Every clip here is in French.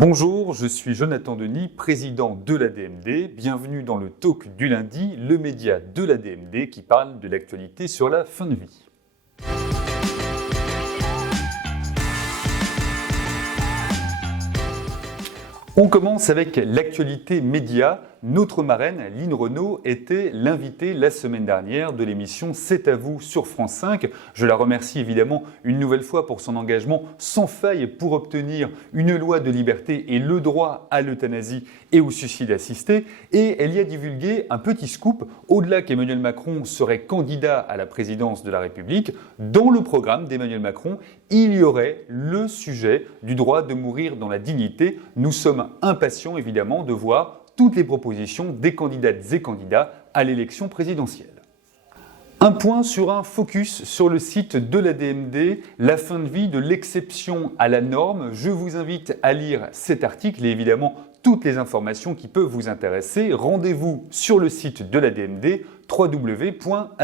Bonjour, je suis Jonathan Denis, président de l'ADMD. Bienvenue dans le Talk du lundi, le média de l'ADMD qui parle de l'actualité sur la fin de vie. On commence avec l'actualité média. Notre marraine, Line Renaud, était l'invitée la semaine dernière de l'émission C'est à vous sur France 5. Je la remercie évidemment une nouvelle fois pour son engagement sans faille pour obtenir une loi de liberté et le droit à l'euthanasie et au suicide assisté. Et elle y a divulgué un petit scoop. Au-delà qu'Emmanuel Macron serait candidat à la présidence de la République, dans le programme d'Emmanuel Macron, il y aurait le sujet du droit de mourir dans la dignité. Nous sommes impatients évidemment de voir toutes les propositions des candidates et candidats à l'élection présidentielle. Un point sur un focus sur le site de l'ADMD, la fin de vie de l'exception à la norme. Je vous invite à lire cet article et évidemment toutes les informations qui peuvent vous intéresser. Rendez-vous sur le site de l'ADMD, www.admd.net.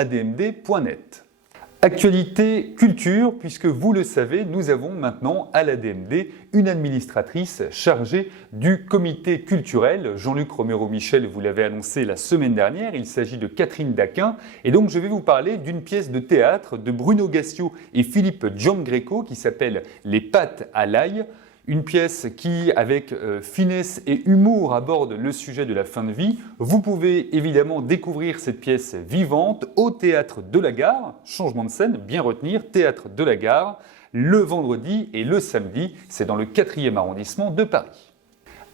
Actualité culture, puisque vous le savez, nous avons maintenant à l'ADMD une administratrice chargée du comité culturel. Jean-Luc Romero-Michel vous l'avait annoncé la semaine dernière, il s'agit de Catherine Daquin. Et donc je vais vous parler d'une pièce de théâtre de Bruno Gassio et Philippe Giangreco qui s'appelle Les pâtes à l'ail. Une pièce qui, avec finesse et humour, aborde le sujet de la fin de vie. Vous pouvez évidemment découvrir cette pièce vivante au Théâtre de la Gare, changement de scène, bien retenir, Théâtre de la Gare, le vendredi et le samedi, c'est dans le 4e arrondissement de Paris.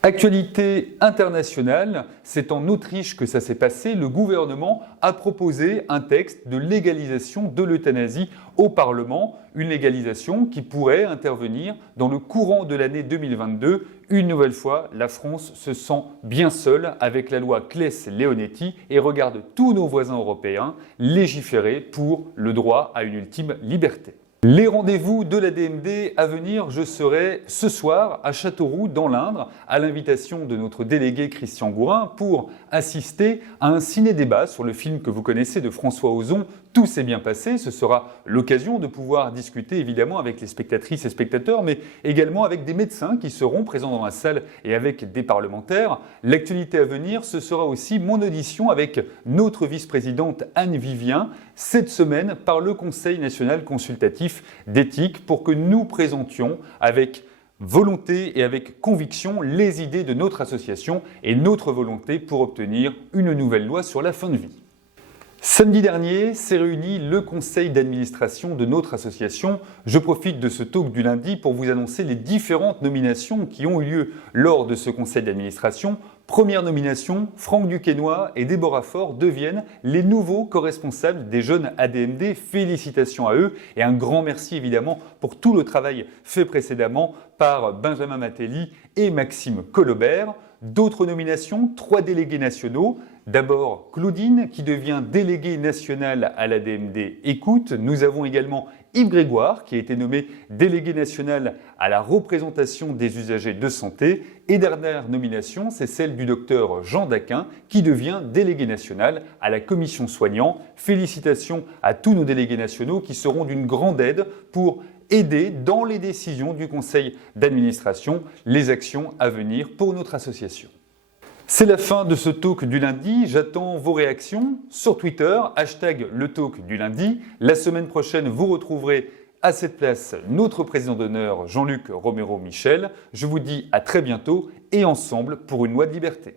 Actualité internationale, c'est en Autriche que ça s'est passé. Le gouvernement a proposé un texte de légalisation de l'euthanasie au Parlement, une légalisation qui pourrait intervenir dans le courant de l'année 2022. Une nouvelle fois, la France se sent bien seule avec la loi Claes-Leonetti et regarde tous nos voisins européens légiférer pour le droit à une ultime liberté. Les rendez-vous de l'ADMD à venir, je serai ce soir à Châteauroux dans l'Indre à l'invitation de notre délégué Christian Gourin pour assister à un ciné-débat sur le film que vous connaissez de François Ozon, Tout s'est bien passé. Ce sera l'occasion de pouvoir discuter évidemment avec les spectatrices et spectateurs, mais également avec des médecins qui seront présents dans la salle et avec des parlementaires. L'actualité à venir, ce sera aussi mon audition avec notre vice-présidente Anne Vivien cette semaine par le Conseil national consultatif d'éthique pour que nous présentions avec volonté et avec conviction les idées de notre association et notre volonté pour obtenir une nouvelle loi sur la fin de vie. Samedi dernier s'est réuni le conseil d'administration de notre association. Je profite de ce talk du lundi pour vous annoncer les différentes nominations qui ont eu lieu lors de ce conseil d'administration. Première nomination, Franck Duquesnoy et Déborah Faure deviennent les nouveaux co-responsables des jeunes ADMD. Félicitations à eux et un grand merci évidemment pour tout le travail fait précédemment par Benjamin Matelli et Maxime Colobert. D'autres nominations, 3 délégués nationaux. D'abord Claudine qui devient déléguée nationale à l'ADMD Écoute. Nous avons également Yves Grégoire qui a été nommé délégué national à la représentation des usagers de santé. Et dernière nomination, c'est celle du docteur Jean Daquin qui devient délégué national à la commission soignant. Félicitations à tous nos délégués nationaux qui seront d'une grande aide pour aider dans les décisions du conseil d'administration les actions à venir pour notre association. C'est la fin de ce talk du lundi. J'attends vos réactions sur Twitter, #le talk du lundi. La semaine prochaine, vous retrouverez à cette place notre président d'honneur Jean-Luc Romero-Michel. Je vous dis à très bientôt et ensemble pour une loi de liberté.